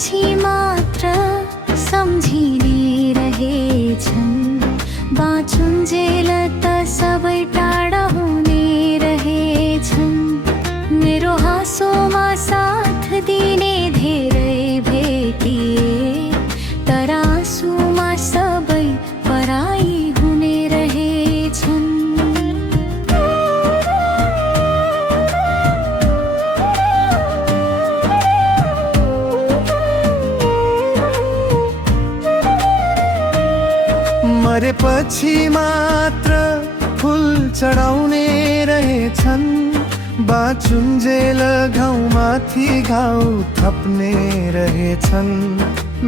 पछि मात्र सम्झिने रहेछन्। बाँचुन्जेल त सबै टाढा हुने रहेछन्। मेरो हाँसोमा साथ दिने धेरै भेटिए, तर आँसुमा सबै पराई हुने रहेछन्। मरेपछि मात्र फुल चढाउने रहेछन्। बाँचुन्जेल घाउमाथि घाउ थप्ने रहेछन्।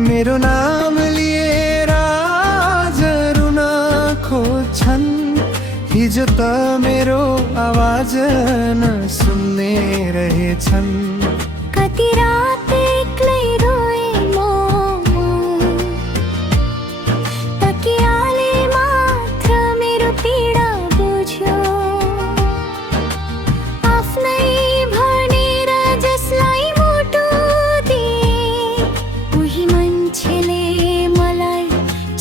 मेरो नाम लिएर आज रुन खोज्छन्। हिजो त मेरो आवाज नसुन्ने रहेछन्। कति रात एक्लै रोए म, तकियाले मात्र मेरो पीडा बुझ्यो। आफ्नै भनेर जसलाई मुटु दिए, उही मान्छेले मलाई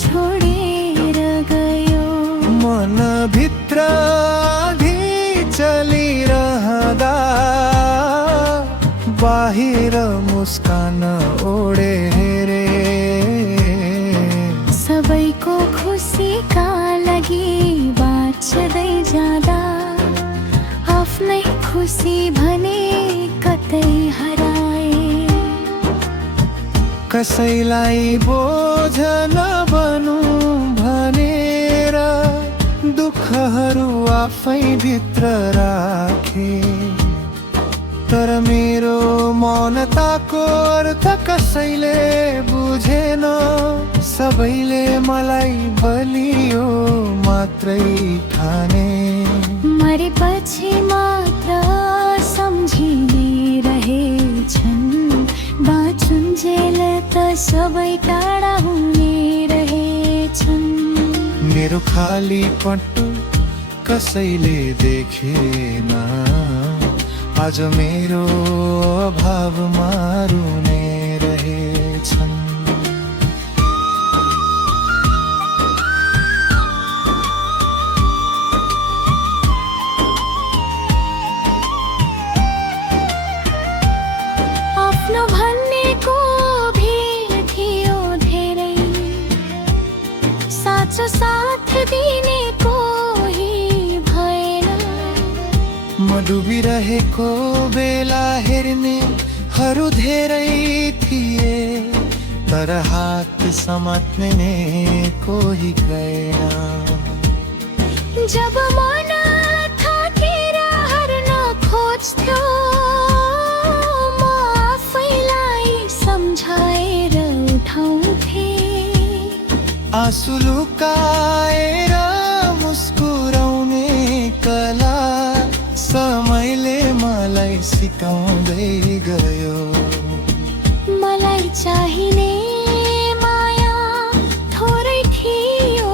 छोडेर गयो। मनभित्र आधी चलिरहँदा बाहिर मुस्कान ओडे हेरे। सबैको खुसीका लागि बाँच्दै जाँदा आफ्नै खुसी भने कतै हराए। कसैलाई बोझ नबनु भनेर दुःखहरू आफै भित्र राखे। तर मेरो मौनताको अर्थ कसैले बुझेन। सबैले मलाई बलियो मात्रै ठाने। मरेपछि मात्र सम्झिने रहेछन्। बाँचुन्जेल त सबै टाढा हुने रहेछन्। मेरो खाली पट्टु कसैले देखेन। आज मेरो अभावमा रुने रहेछन्। आफ्नो भन्नेको भिड थियो धेरै, साँचो साथ दिने कोही भएन। म डुबिरहेको बेला हेर्नेहरू धेरै थिए, तर हात समात्ने कोही गएन। जब मन थाकेर हार्न खोज्थ्यो, म आफैलाई सम्झाएर उठाउँथे। आँसु लुकाएर मुस्कुराउने कला समयले मलाई सिकाउँदै गयो। मलाई चाहिने माया थोरै थियो,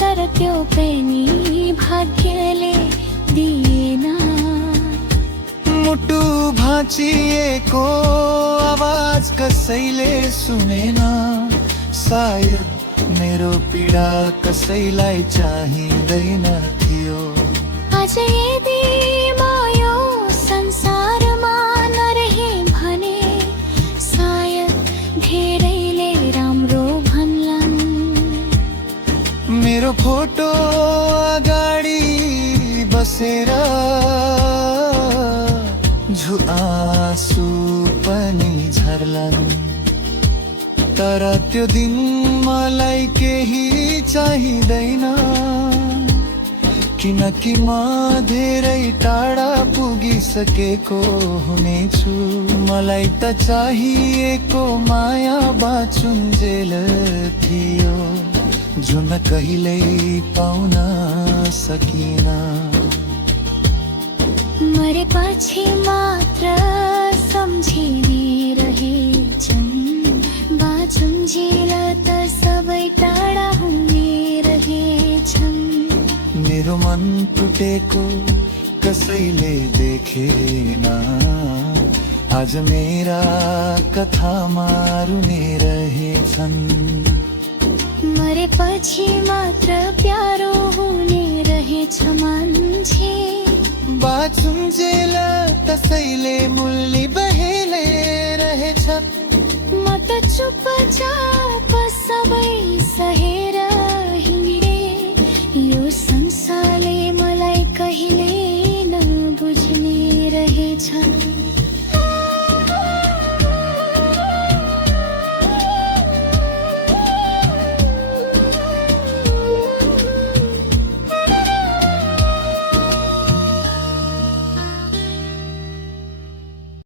तर त्यो पनि भाग्यले दिएन। मुटु भाँचिएको आवाज कसैले सुनेन। सायद मेरो पीडा कसैलाई चाहिँदैन थियो। आज यदि म यो संसारमा नरहे भने सायद धेरैले राम्रो भन्लान्। मेरो फोटो अगाडि बसेर आँसु पनि झर्लान्। तर त्यो दिन मलाई केही चाहिँदैन, किनकि म धेरै टाढा पुगिसकेको हुनेछु। मलाई त चाहिएको माया बाँचुन्जेल थियो, जुन कहिल्यै पाउन सकिन। मरेपछि मात्र सम्झिने रहेछन्। बाँचुन्जेल त सबै टाढा हुने रहेछन्। मेरो मन टुटेको कसैले देखेन। आज मेरा कथा मारुने रहेछन् मरेपछि मात्र प्यारो हुने रहेछ मान्छे बाँचुन्जेल त्यसैले मुल्ली बहेले रहेछ म त चुपचाप सबै सहे